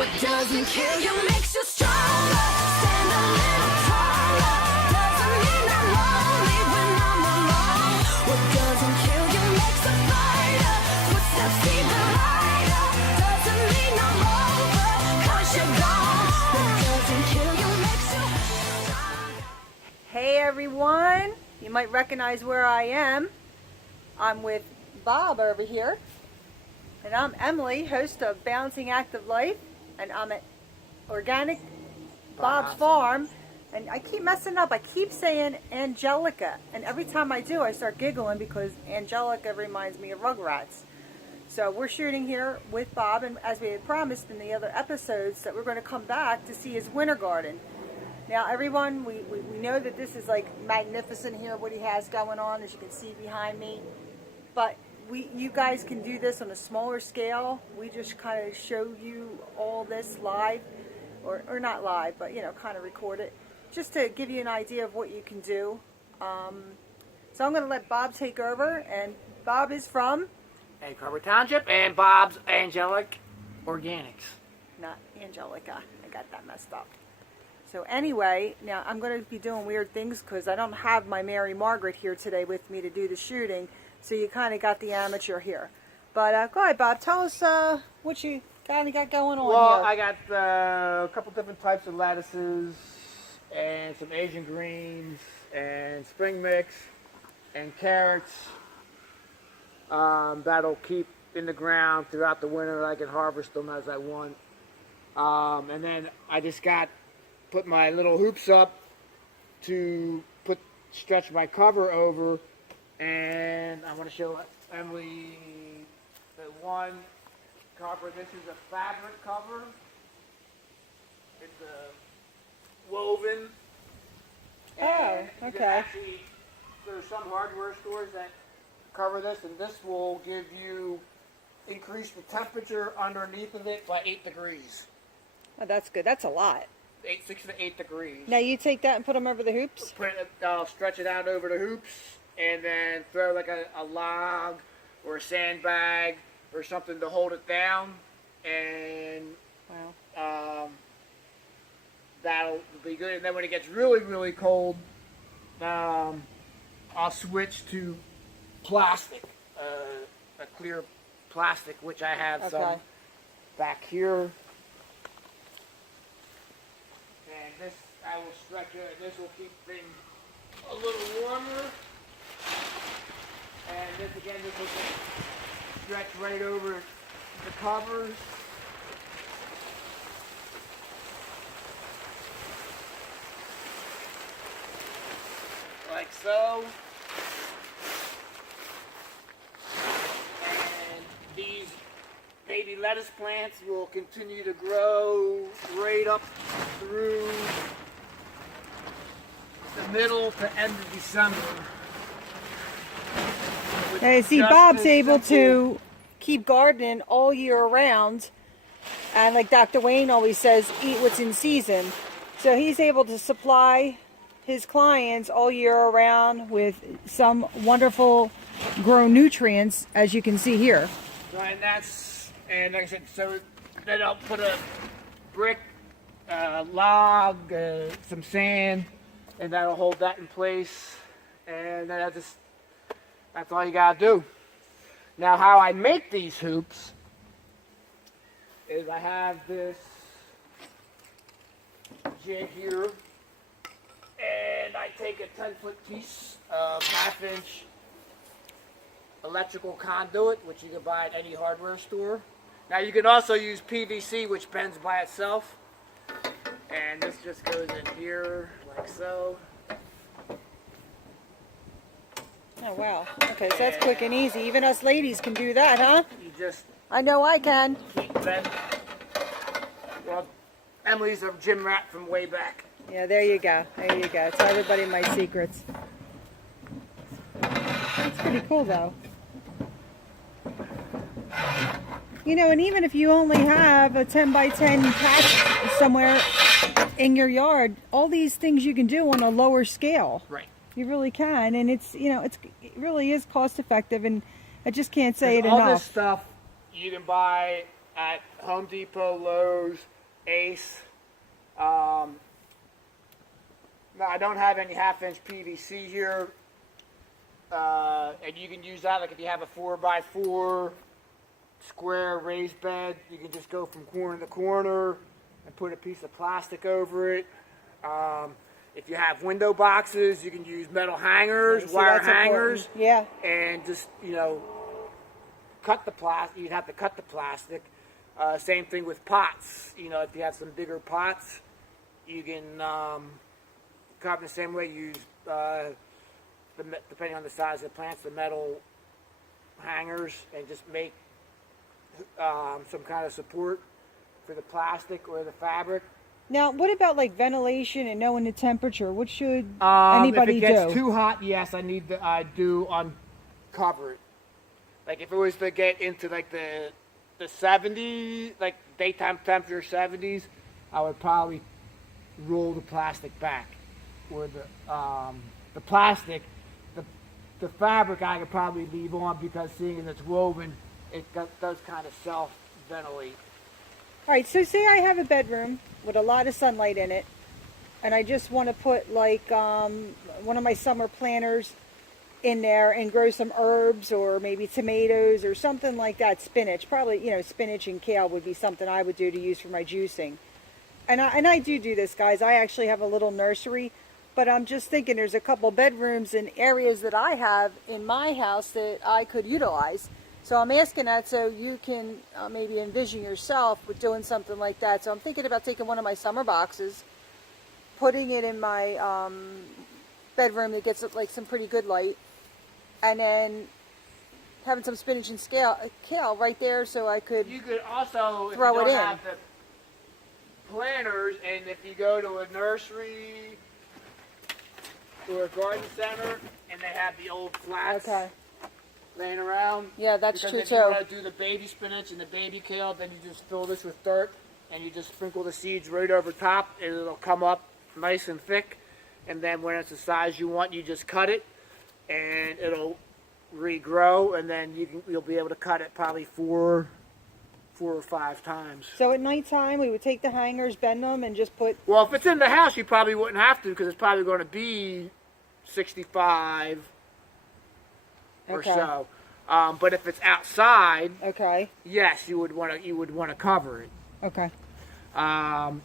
What doesn't kill you makes you stronger. Stand a little taller. Doesn't mean I'm lonely when I'm alone. What doesn't kill you makes a fighter. Footsteps even lighter. Doesn't mean I'm over, 'cause you're gone. What doesn't kill you makes you stronger. Hey everyone, you might recognize where I am. I'm with Bob over here. And I'm Emily, host of Balancing Active Life, and I'm at Organic Bob's Farm. And I keep messing up. I keep saying Angelica, and every time I do, I start giggling because Angelica reminds me of Rugrats. So we're shooting here with Bob, and as we had promised in the other episodes, that we're going to come back to see his winter garden. Now, everyone, we know that this is like magnificent here, what he has going on, as you can see behind me. But you guys can do this on a smaller scale. We just kind of show you all this live, or not live, but kind of record it, just to give you an idea of what you can do. So I'm going to let Bob take over, and Bob is from Egg Harbor Township, and Bob's Angelic Organics. not Angelica. I got that messed up. So anyway, now I'm going to be doing weird things because I don't have my Mary Margaret here today with me to do the shooting. So you kind of got the amateur here. But go ahead, Bob. Tell us what you kind of got going on Well, here. I got a couple different types of lettuces and some Asian greens and spring mix and carrots that'll keep in the ground throughout the winter. I can harvest them as I want. And then I just put my little hoops up to stretch my cover over. And I want to show Emily the one cover. This is a fabric cover. It's a woven. Oh, You can okay. actually, there's some hardware stores that cover this, and this will increase the temperature underneath of it by 8 degrees. Oh, that's good. That's a lot. 6 to 8 degrees. Now you take that and put them over the hoops? I'll stretch it out over the hoops, and then throw like a log or a sandbag or something to hold it down, and Wow. that'll be good. And then when it gets really, really cold, I'll switch to plastic, a clear plastic, which I have Okay. some back here. And this, I will stretch it, and this will keep things a little warmer. And this again, this will just stretch right over the covers. Like so. And these baby lettuce plants will continue to grow right up through the middle to end of December. Now, see, Just Bob's this able simple- to keep gardening all year round. And like Dr. Wayne always says, eat what's in season. So he's able to supply his clients all year around with some wonderful grown nutrients, as you can see here. And and like I said, so then I'll put a brick, log, some sand, and that'll hold that in place. And then that's all you gotta do. Now, how I make these hoops is I have this jig here, and I take a 10-foot piece of 1/2-inch electrical conduit, which you can buy at any hardware store. Now, you can also use PVC, which bends by itself, and this just goes in here like so. Oh, wow. Okay, so that's quick and easy. Even us ladies can do that, huh? You just I know I can. keep them. Well, Emily's a gym rat from way back. Yeah, there you go. There you go. Tell everybody my secrets. It's pretty cool, though. And even if you only have a 10 by 10 patch somewhere in your yard, all these things you can do on a lower scale. Right. You really can, and it really is cost effective, and I just can't say it all enough. this stuff you can buy at Home Depot, Lowe's, Ace. Now I don't have any 1/2 inch PVC here, and you can use that like if you have a 4x4 square raised bed. You can just go from corner to corner and put a piece of plastic over it. If you have window boxes, you can use metal hangers, See, wire that's hangers, important. Yeah. and just cut the plastic. You'd have to cut the plastic. Same thing with pots. If you have some bigger pots, you can cut them the same way. Use depending on the size of the plants, the metal hangers, and just make some kind of support for the plastic or the fabric. Now, what about like ventilation and knowing the temperature? What should anybody If it gets do? too hot, yes, I need to uncover it. Like if it was to get into like the 70s, like daytime temperature 70s, I would probably roll the plastic back, or the plastic, the fabric I could probably leave on, because seeing as it's woven, it does kind of self-ventilate. All right, so say I have a bedroom with a lot of sunlight in it, and I just want to put like one of my summer planters in there and grow some herbs or maybe tomatoes or something like that. Spinach, probably, spinach and kale would be something I would do to use for my juicing. And I do this, guys. I actually have a little nursery, but I'm just thinking there's a couple bedrooms and areas that I have in my house that I could utilize. So I'm asking that so you can maybe envision yourself with doing something like that. So I'm thinking about taking one of my summer boxes, putting it in my bedroom that gets like some pretty good light, and then having some spinach and kale right there, so I could. You could also throw if it you don't in. have the planters, and if you go to a nursery or a garden center, and they have the old flats laying around. Yeah, that's because true if too. you want to do the baby spinach and the baby kale, then you just fill this with dirt, and you just sprinkle the seeds right over top, and it'll come up nice and thick. And then when it's the size you want, you just cut it, and it'll regrow, and then you'll be able to cut it probably four or 5 times. So at nighttime, we would take the hangers, bend them, and just put. Well, if it's in the house, you probably wouldn't have to, because it's probably going to be 65 or so. But if it's outside, yes, you would want to cover it. Okay.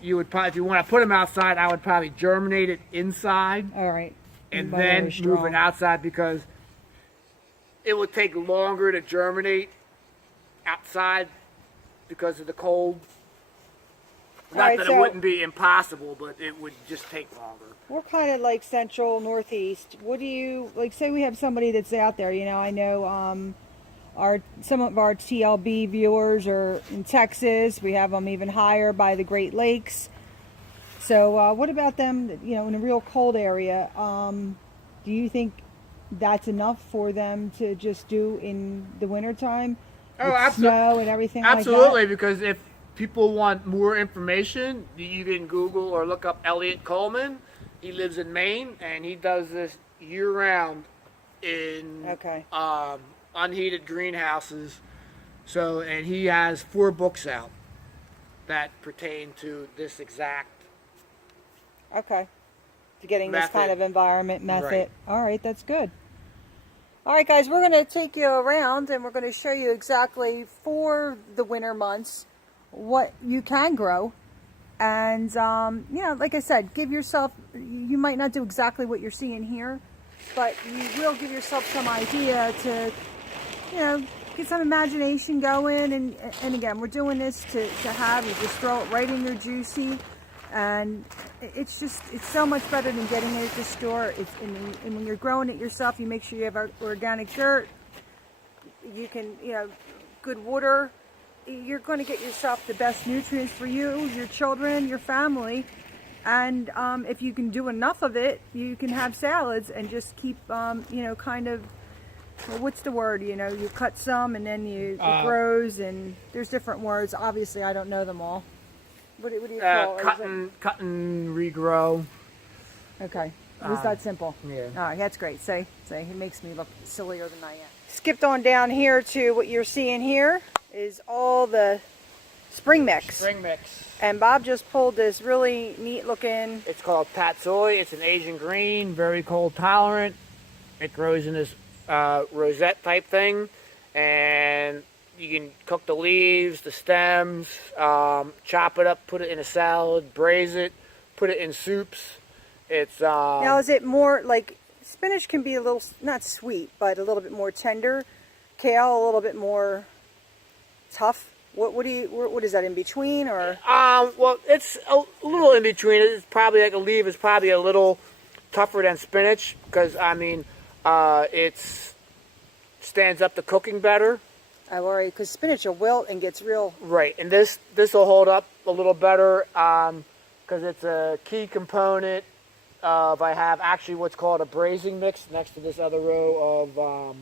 You would probably, if you want to put them outside, I would probably germinate it inside. All right. And then move it outside, because it would take longer to germinate outside because of the cold. Not that it wouldn't be impossible, but it would just take longer. We're kind of like central, northeast. What do you, like, say we have somebody that's out there, I know some of our TLB viewers are in Texas. We have them even higher by the Great Lakes. So what about them, in a real cold area? Do you think that's enough for them to just do in the wintertime? Oh, absolutely. Snow and everything absolutely, like that? Because if people want more information, you can Google or look up Elliot Coleman. He lives in Maine, and he does this year-round in unheated greenhouses. So, and he has 4 books out that pertain to this exact to getting method. This kind of environment method. Right. All right, that's good. All right, guys, we're going to take you around, and we're going to show you exactly for the winter months what you can grow. And, like I said, give yourself, you might not do exactly what you're seeing here, but you will give yourself some idea to, get some imagination going. And again, we're doing this to have, you just throw it right in your juicy. And it's so much better than getting it at the store. And when you're growing it yourself, you make sure you have organic dirt. You can, good water. You're going to get yourself the best nutrients for you, your children, your family. And if you can do enough of it, you can have salads and just keep, kind of, well, what's the word? You cut some and then it grows, and there's different words. Obviously, I don't know them all. What do you call it? Cut and regrow. Okay. It was that simple. Yeah. All right, that's great. Say, he makes me look sillier than I am. Skipped on down here to what you're seeing here is all the spring mix. Spring mix. And Bob just pulled this really neat looking. It's called tatsoi. It's an Asian green, very cold tolerant. It grows in this rosette type thing, and you can cook the leaves, the stems, chop it up, put it in a salad, braise it, put it in soups. It's Now, is it more like spinach can be a little, not sweet, but a little bit more tender? Kale a little bit more tough? What is that, in between, or? Well, it's a little in between. It's probably like a leaf is probably a little tougher than spinach because I mean, it stands up to cooking better. I worry because spinach will wilt and gets real. Right, and this will hold up a little better because it's a key component of. I have actually what's called a braising mix next to this other row of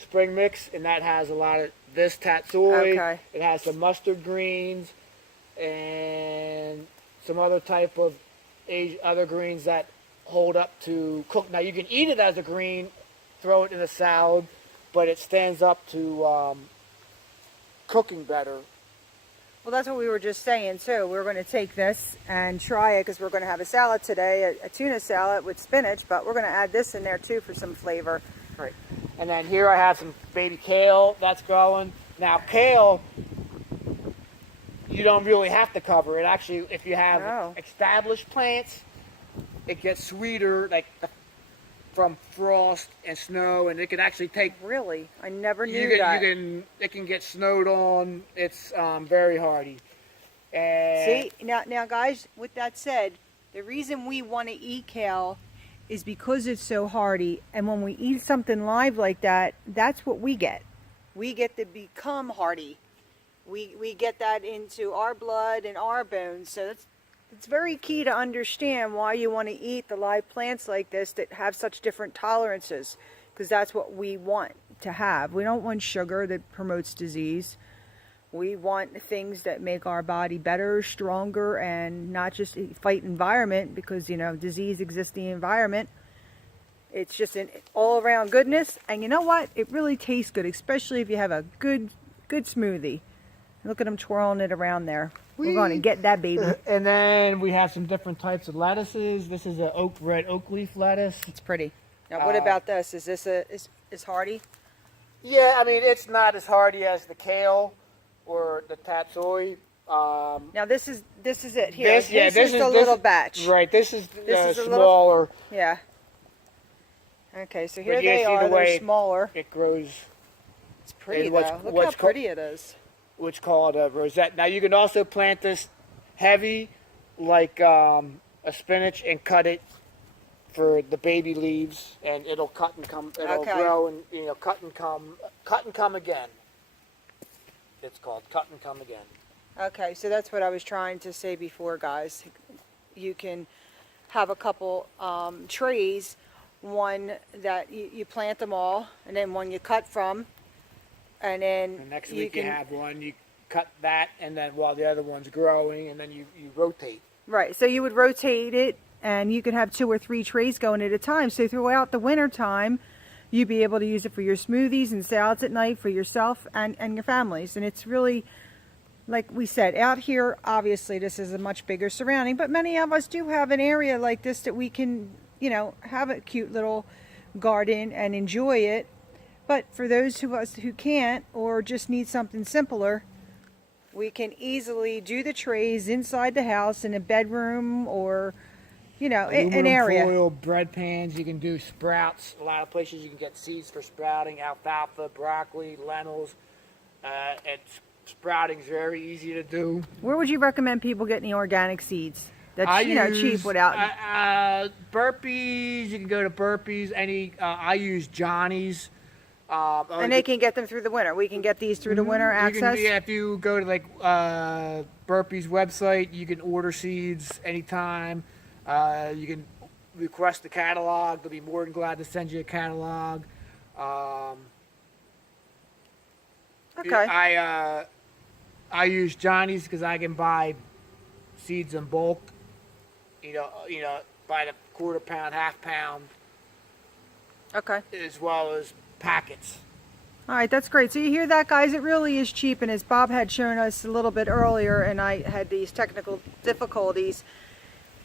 spring mix, and that has a lot of this tatsoi. Okay. It has some mustard greens and some other type of other greens that hold up to cook. Now you can eat it as a green, throw it in a salad, but it stands up to cooking better. Well, that's what we were just saying too. We're going to take this and try it because we're going to have a salad today, a tuna salad with spinach, but we're going to add this in there too for some flavor. Right. And then here I have some baby kale that's growing. Now kale, you don't really have to cover it. Actually, if you have established plants, it gets sweeter like from frost and snow, and it can actually take. Really? I never knew that. It can get snowed on. It's very hardy. And See, now guys, with that said, the reason we want to eat kale is because it's so hardy, and when we eat something live like that, that's what we get. We get to become hardy. We get that into our blood and our bones. So it's very key to understand why you want to eat the live plants like this that have such different tolerances, because that's what we want to have. We don't want sugar that promotes disease. We want things that make our body better, stronger, and not just fight environment, because, you know, disease exists in the environment. It's just an all-around goodness. And you know what? It really tastes good, especially if you have a good smoothie. Look at them twirling it around there. We're going to get that baby. And then we have some different types of lettuces. This is a red oak leaf lettuce. It's pretty. Now, what about this? Is this is hardy? Yeah, I mean, it's not as hardy as the kale or the tatsoi. Now this is it here. This is a little batch. Right, this is a smaller. Yeah. Okay, so here But they are. They're way smaller. It grows. It's pretty what's- though. Look what's how pretty it is. What's called a rosette. Now you can also plant this heavy, like a spinach, and cut it for the baby leaves, and it'll cut and come. It'll grow and cut and come again. It's called cut and come again. Okay, so that's what I was trying to say before, guys. You can have a couple trays, one that you plant them all, and then one you cut from, and then And next week you have one, you cut that, and then while the other one's growing, and then you rotate. Right, so you would rotate it, and you could have 2 or 3 trays going at a time. So throughout the winter time, you'd be able to use it for your smoothies and salads at night for yourself and your families. And it's really, like we said, out here, obviously this is a much bigger surrounding, but many of us do have an area like this that we can, have a cute little garden and enjoy it. But for those of us who can't, or just need something simpler, we can easily do the trays inside the house in a bedroom or, an area. Foil bread pans. You can do sprouts. A lot of places you can get seeds for sprouting: alfalfa, broccoli, lentils. And sprouting's very easy to do. Where would you recommend people getting the organic seeds? That's cheap without. Burpees. You can go to Burpees. I use Johnny's. And they can get them through the winter. We can get these through the winter access. If you go to Burpee's website, you can order seeds anytime. You can request the catalog. They'll be more than glad to send you a catalog. Okay. I use Johnny's because I can buy seeds in bulk. By the quarter pound, half pound. Okay. As well as packets. All right, that's great. So you hear that, guys? It really is cheap, and as Bob had shown us a little bit earlier, and I had these technical difficulties,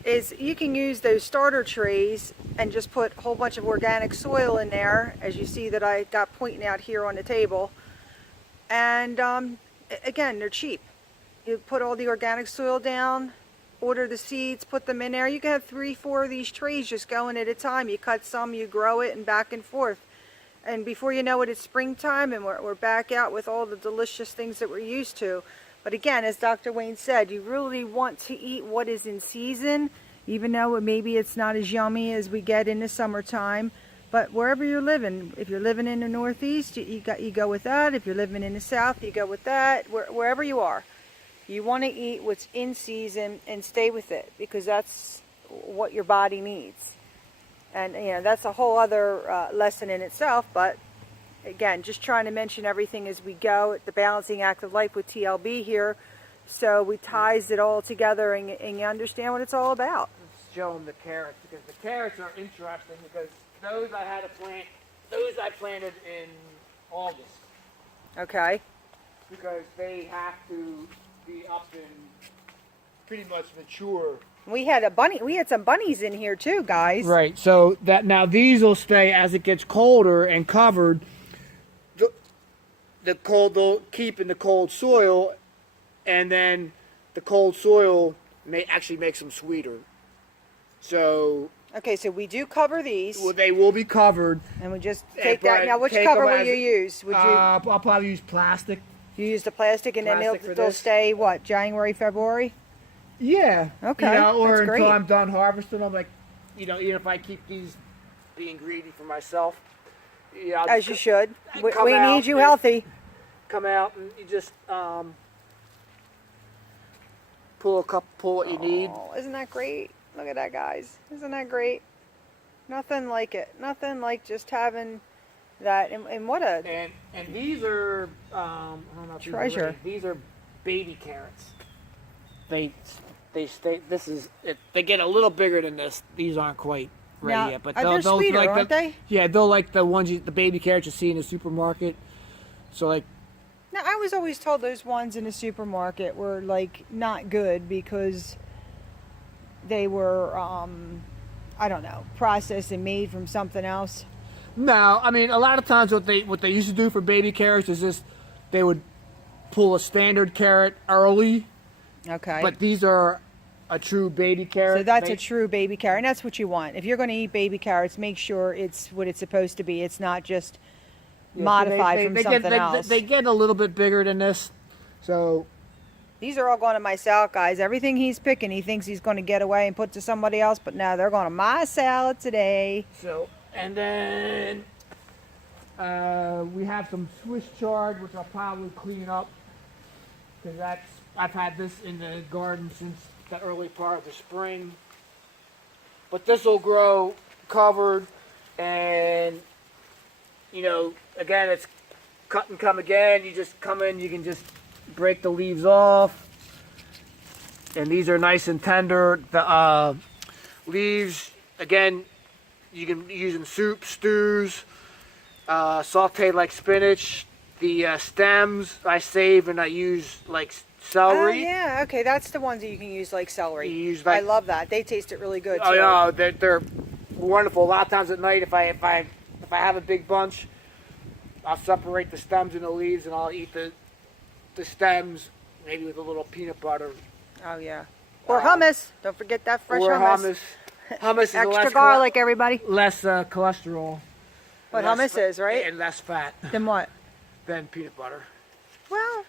is you can use those starter trays and just put a whole bunch of organic soil in there, as you see that I got pointing out here on the table. And again, they're cheap. You put all the organic soil down, order the seeds, put them in there. You can have 3, 4 of these trays just going at a time. You cut some, you grow it, and back and forth. And before you know it, it's springtime, and we're back out with all the delicious things that we're used to. But again, as Dr. Wayne said, you really want to eat what is in season, even though maybe it's not as yummy as we get in the summertime. But wherever you're living, if you're living in the Northeast, you go with that. If you're living in the South, you go with that. Wherever you are, you want to eat what's in season and stay with it, because that's what your body needs. And you know, that's a whole other lesson in itself. But again, just trying to mention everything as we go. The Balancing Act of Life with TLB here, so we ties it all together, and you understand what it's all about. Let's show them the carrots, because the carrots are interesting, because those I had to plant, those I planted in August. Okay. Because they have to be up and pretty much mature. We had some bunnies in here too, guys. Right. So that now these will stay as it gets colder and covered. The cold they'll keep in the cold soil, and then the cold soil may actually make them sweeter. So. Okay, so we do cover these. Well, they will be covered. And we just take that. Now, which cover will you use? Would you? I'll probably use plastic. You use the plastic, and then they'll stay what? January, February. Yeah. Okay. You know, or that's until great. I'm done harvesting them, like, you know, even if I keep these being greedy for myself. You know, As you should. We out need you healthy. Come out and you just pull what you need. Oh, isn't that great? Look at that, guys. Isn't that great? Nothing like it. Nothing like just having that. And what a And these are I don't know if treasure. these are baby carrots. They stay. This is it. They get a little bigger than this. These aren't quite ready now, yet, but they're sweeter, like aren't they? Yeah, they'll like the ones the baby carrots you see in the supermarket. So like. Now, I was always told those ones in the supermarket were like not good because they were I don't know, processed and made from something else. No, I mean a lot of times what they used to do for baby carrots is just they would pull a standard carrot early. Okay. But these are a true baby carrot. So that's a true baby carrot, and that's what you want. If you're going to eat baby carrots, make sure it's what it's supposed to be. It's not just modified from something else. They get a little bit bigger than this. So these are all going to my salad, guys. Everything he's picking, he thinks he's going to get away and put to somebody else, but no, they're going to my salad today. So, and then we have some Swiss chard, which I'll probably clean up, because I've had this in the garden since the early part of the spring. But this will grow covered, and you know, again, it's cut and come again. You just come in, you can just break the leaves off, and these are nice and tender. The leaves, again, you can use in soup, stews, sauteed like spinach. The stems I save and I use like celery. Oh yeah, okay, that's the ones that you can use like celery. You use like, I love that. They taste it really good. Oh too. no, they're wonderful. A lot of times at night, if I have a big bunch, I'll separate the stems and the leaves, and I'll eat the stems maybe with a little peanut butter. Oh yeah. Or hummus. Don't forget that fresh or hummus. Hummus is Extra less garlic, everybody. less cholesterol. What less hummus is, right? And less fat Then what? than peanut butter. Well,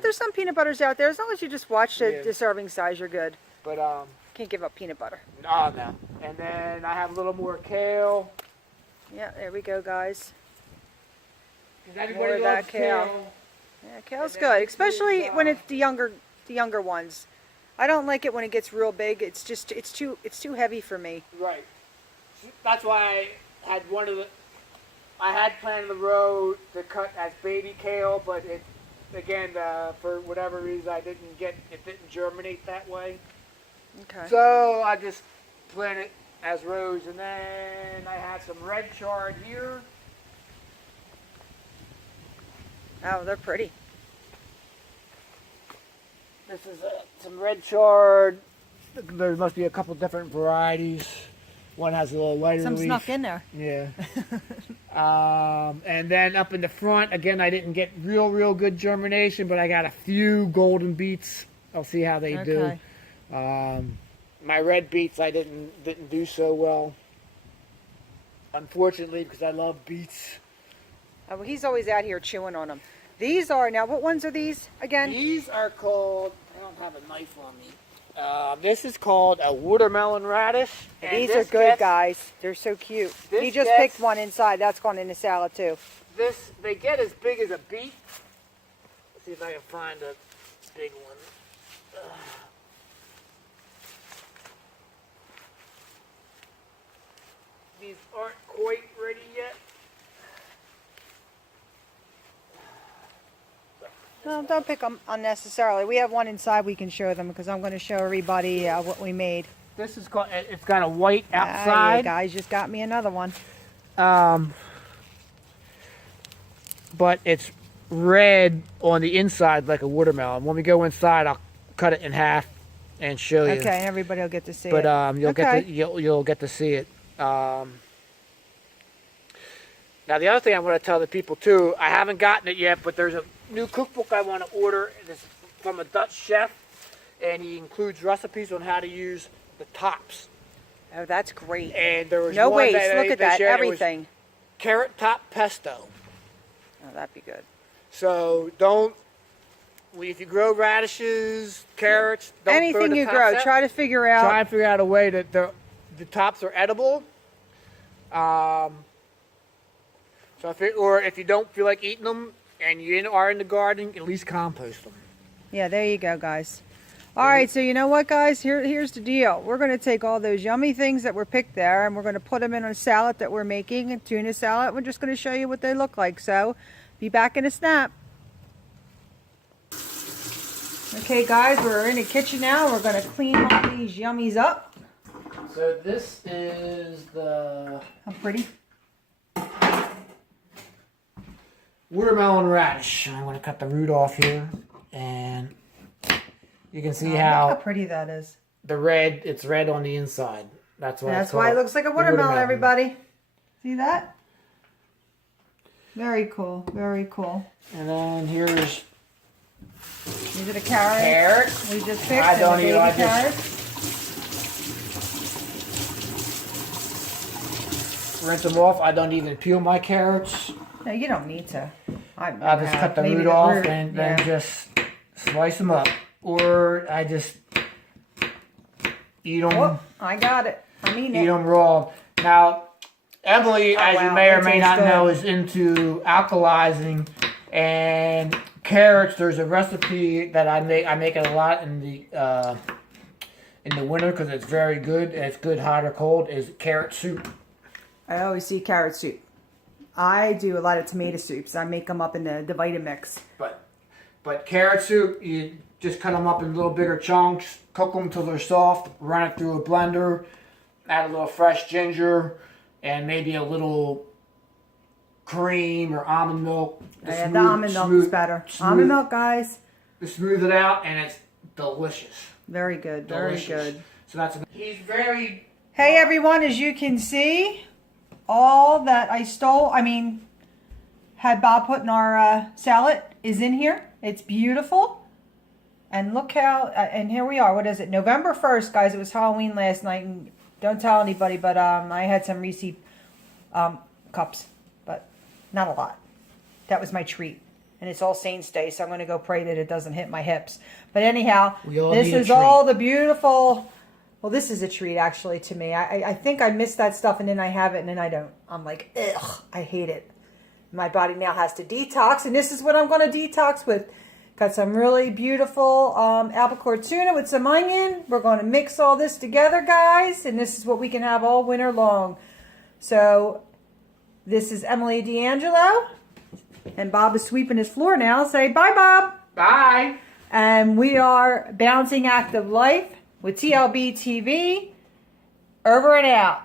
there's some peanut butters out there. As long as you just watch the serving size, you're good. But Can't give up peanut butter. oh no. And then I have a little more kale. Yeah, there we go, guys. Because everybody More of loves that kale. kale. Yeah, kale's And then good, this especially is, when it's the younger ones. I don't like it when it gets real big. It's too heavy for me. Right. That's why I had planted the row to cut as baby kale, but it, again, for whatever reason, it didn't germinate that way. Okay. So I just planted as rows, and then I had some red chard here. Oh, they're pretty. This is some red chard. There must be a couple different varieties. One has a little lighter Some leaf. snuck in there. Yeah. And then up in the front, again, I didn't get real good germination, but I got a few golden beets. I'll see how they Okay. do. My red beets, I didn't do so well, unfortunately, because I love beets. Oh, well, he's always out here chewing on them. These are, now what ones are these again? These are called, I don't have a knife on me. This is called a watermelon radish. and These are this good, gets- guys. They're so cute. this He just gets- picked one inside. That's gone in the salad too. They get as big as a beet. Let's see if I can find a big one. These aren't quite ready yet. No, don't pick them unnecessarily. We have one inside we can show them because I'm going to show everybody what we made. This is called. It's got a white Ah, you outside. guys just got me another one. But it's red on the inside like a watermelon. When we go inside, I'll cut it in half and show you. Okay, and everybody will get to see But it. you'll Okay. you'll get to see it. Now the other thing I want to tell the people too, I haven't gotten it yet, but there's a new cookbook I want to order. It's from a Dutch chef, and he includes recipes on how to use the tops. Oh, that's great. And there was No one waste. that Look they at that. shared. It was Everything. carrot top pesto. Oh, that'd be good. So don't. If you grow radishes, carrots, don't throw Anything the you tops grow, out. try to figure out. Try and figure out a way that the tops are edible. So if you don't feel like eating them and you are in the garden, at least compost them. Yeah, there you go, guys. All right, so you know what, guys? Here's the deal. We're going to take all those yummy things that were picked there, and we're going to put them in a salad that we're making, a tuna salad. We're just going to show you what they look like. So, be back in a snap. Okay, guys, we're in the kitchen now. We're going to clean all these yummies up. So this is the How pretty. watermelon radish. I'm going to cut the root off here, and you can see Look how how pretty that is. it's red on the inside. That's why. That's it's why it called looks like a the watermelon, everybody. See that? Very cool. Very cool. And then here's These are the carrots carrots. we just picked. I and don't the even- baby I just- carrots. Rinse them off. I don't even peel my carrots. No, you don't need to. I just cut the Maybe root off root, and yeah. then just slice them up. Or I just eat them. Oh, I got it. I'm eating Eat it. them raw. Now, Emily, as you wow, may or that may tastes not good. know, is into alkalizing and carrots. There's a recipe that I make it a lot in the winter because it's very good. And it's good hot or cold. Is carrot soup. I always see carrot soup. I do a lot of tomato soups. I make them up in the Vitamix. But carrot soup, you just cut them up in little bigger chunks, cook them till they're soft, run it through a blender, add a little fresh ginger, and maybe a little cream or almond milk. Yeah, the almond milk is better. Almond milk, guys. To smooth it out, and it's delicious. Very good. Very Delicious. good. So that's. He's very. Hey, everyone, as you can see, all that I stole, had Bob put in our salad is in here. It's beautiful. And look how, and here we are. What is it? November 1st, guys. It was Halloween last night. And don't tell anybody, but I had some Reese cups, but not a lot. That was my treat. And it's All Saints Day, so I'm going to go pray that it doesn't hit my hips. But anyhow, We all this need a is treat. all the beautiful... Well, this is a treat, actually, to me. I think I miss that stuff, and then I have it, and then I don't. I'm like, ugh, I hate it. My body now has to detox, and this is what I'm going to detox with. Got some really beautiful albacore tuna with some onion. We're going to mix all this together, guys, and this is what we can have all winter long. So, this is Emilie DeAngelo, and Bob is sweeping his floor now. Say bye, Bob. Bye. And we are Bouncing Active Life with TLBTV. Over and out.